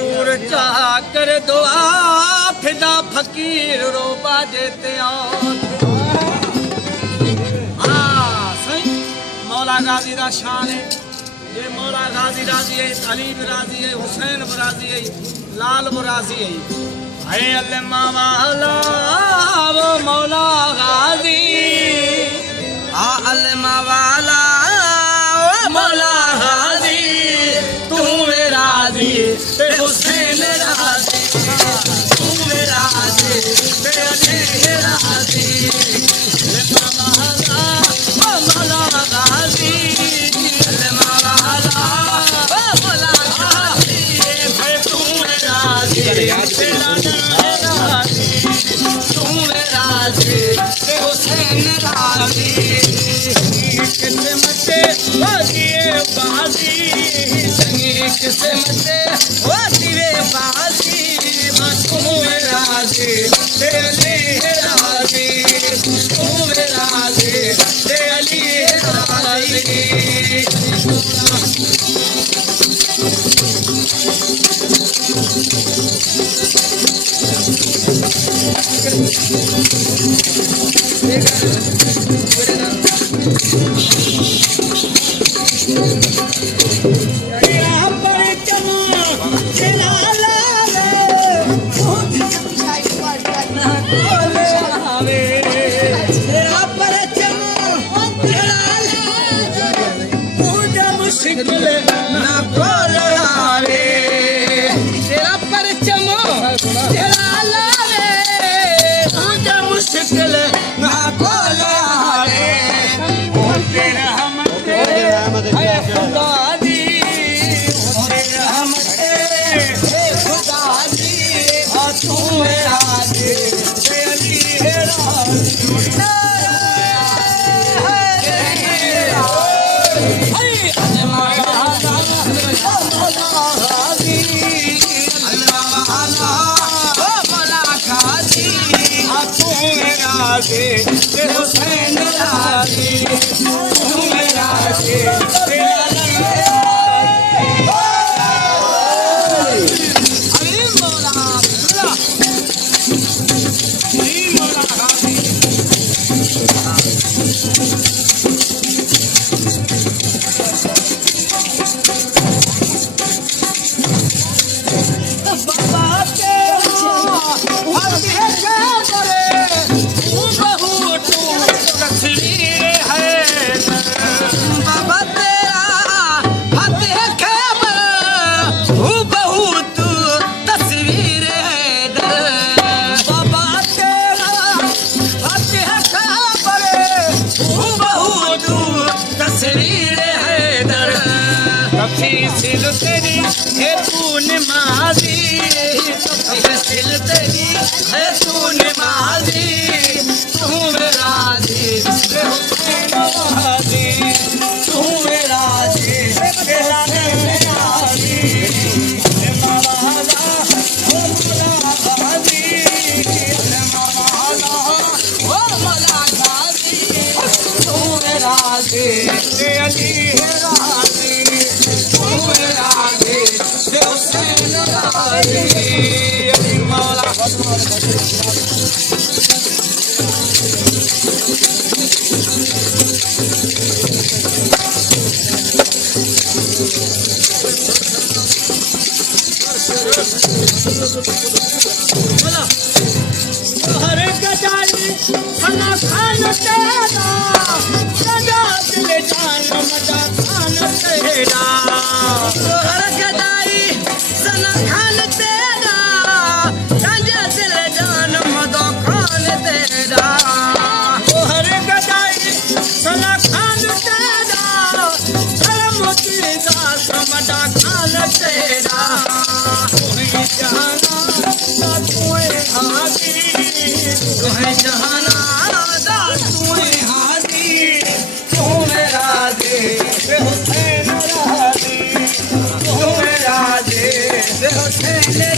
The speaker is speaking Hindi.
मंसूर चाह कर दुआ फिदा फकीर रोबा देते मौला गाजी दा शान है ये मौला गाजी राजी है अली भी राजी है हुसैन भी राजी है लाल भी राजी है है अल्लाह वाला वो मौला गाजी अल्लाह वाला वो मौला गाजी तू मेरा राजी ते हुसैन राजी तू मेरा राजी ते अली राजी मौला गाजी मौला गाजी भाई तू मेरा राजी तू मेरा राजी ते हुसैन राजी किस्मते वादिए बाजी संगी किस्मते वादिए बाजी तू मेरा राजी ते अली राजी तू मेरा राजी ते अली राजी हुसैन राजी तू मेरा राजी अली मौला गाजी सिल तेरी है तू नमाज़ी सिल तेरी है तू नमाज़ी तू मेरा राजी हुसैन राजी तू मेरा राजी तेरा राजी मौला गाजी मौला गाजी तू मेरा राजी अली राजी हर गजाली खाना खान तेरा गजा दिल जान मजा खान तेरा हर गजाली सना खान तेरा गजा दिल जान मजा खान तेरा हर गजाली सना खान तेरा मोती दा समझा खान तेरा तुम्हें जहाना तुम्हें हाजी तू मेरा राजी हुसैन राजी तू मेरा राजी हुसैन